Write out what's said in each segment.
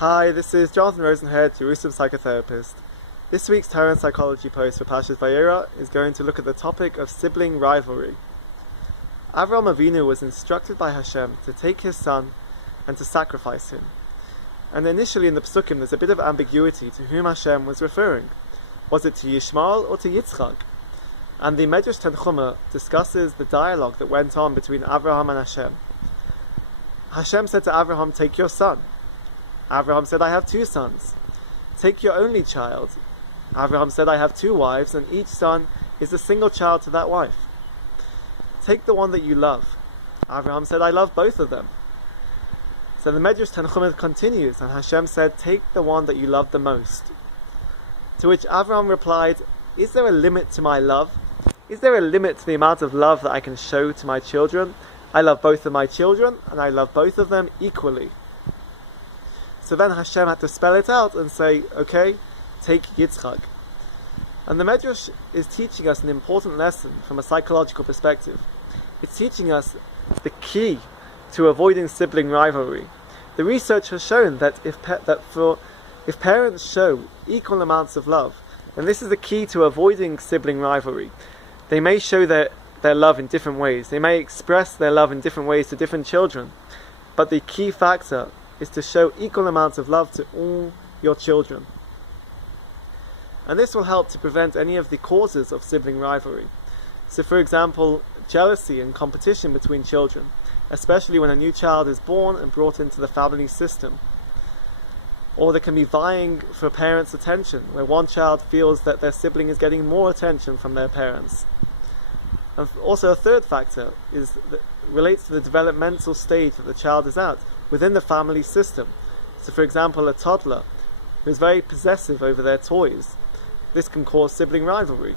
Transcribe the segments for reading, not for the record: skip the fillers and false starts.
Hi, this is Jonathan Rosenhead, Jerusalem psychotherapist. This week's Torah and Psychology post for Parshas Vayeira is going to look at the topic of sibling rivalry. Avraham Avinu was instructed by Hashem to take his son and to sacrifice him. And initially in the Psukim there's a bit of ambiguity to whom Hashem was referring. Was it to Yishmael or to Yitzchak? And the Medrash Tanchuma discusses the dialogue that went on between Avraham and Hashem. Hashem said to Avraham, "Take your son." Avraham said, "I have two sons." "Take your only child." Avraham said, "I have two wives, and each son is a single child to that wife." "Take the one that you love." Avraham said, "I love both of them." So the Medrash Tanchuma continues, and Hashem said, "Take the one that you love the most." To which Avraham replied, "Is there a limit to my love? Is there a limit to the amount of love that I can show to my children? I love both of my children, and I love both of them equally." So then Hashem had to spell it out and say, "Okay, take Yitzchak." And the Medrash is teaching us an important lesson from a psychological perspective. It's teaching us the key to avoiding sibling rivalry. The research has shown that if parents show equal amounts of love, and this is the key to avoiding sibling rivalry, they may show their love in different ways. They may express their love in different ways to different children. But the key factor is to show equal amounts of love to all your children. And this will help to prevent any of the causes of sibling rivalry. So for example, jealousy and competition between children, especially when a new child is born and brought into the family system. Or there can be vying for parents' attention, where one child feels that their sibling is getting more attention from their parents. And also a third factor relates to the developmental stage that the child is at within the family system. So for example, a toddler who is very possessive over their toys, this can cause sibling rivalry.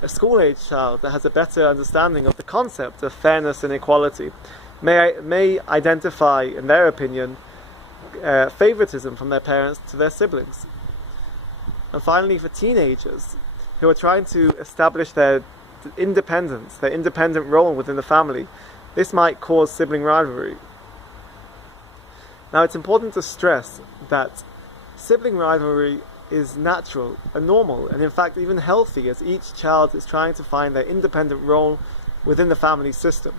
A school-age child that has a better understanding of the concept of fairness and equality may identify, in their opinion, favoritism from their parents to their siblings. And finally, for teenagers who are trying to establish their independence, their independent role within the family, this might cause sibling rivalry. Now it's important to stress that sibling rivalry is natural and normal, and in fact even healthy, as each child is trying to find their independent role within the family system.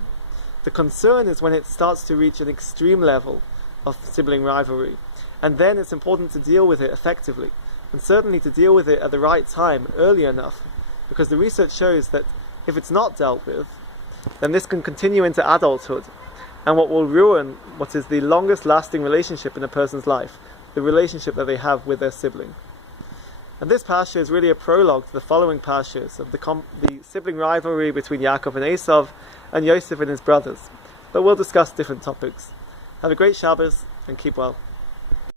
The concern is when it starts to reach an extreme level of sibling rivalry, and then it's important to deal with it effectively, and certainly to deal with it at the right time, early enough, because the research shows that if it's not dealt with, then this can continue into adulthood, and what will ruin what is the longest lasting relationship in a person's life, the relationship that they have with their sibling. And this parsha is really a prologue to the following parshas of the sibling rivalry between Yaakov and Esav, and Yosef and his brothers. But we'll discuss different topics. Have a great Shabbos and keep well.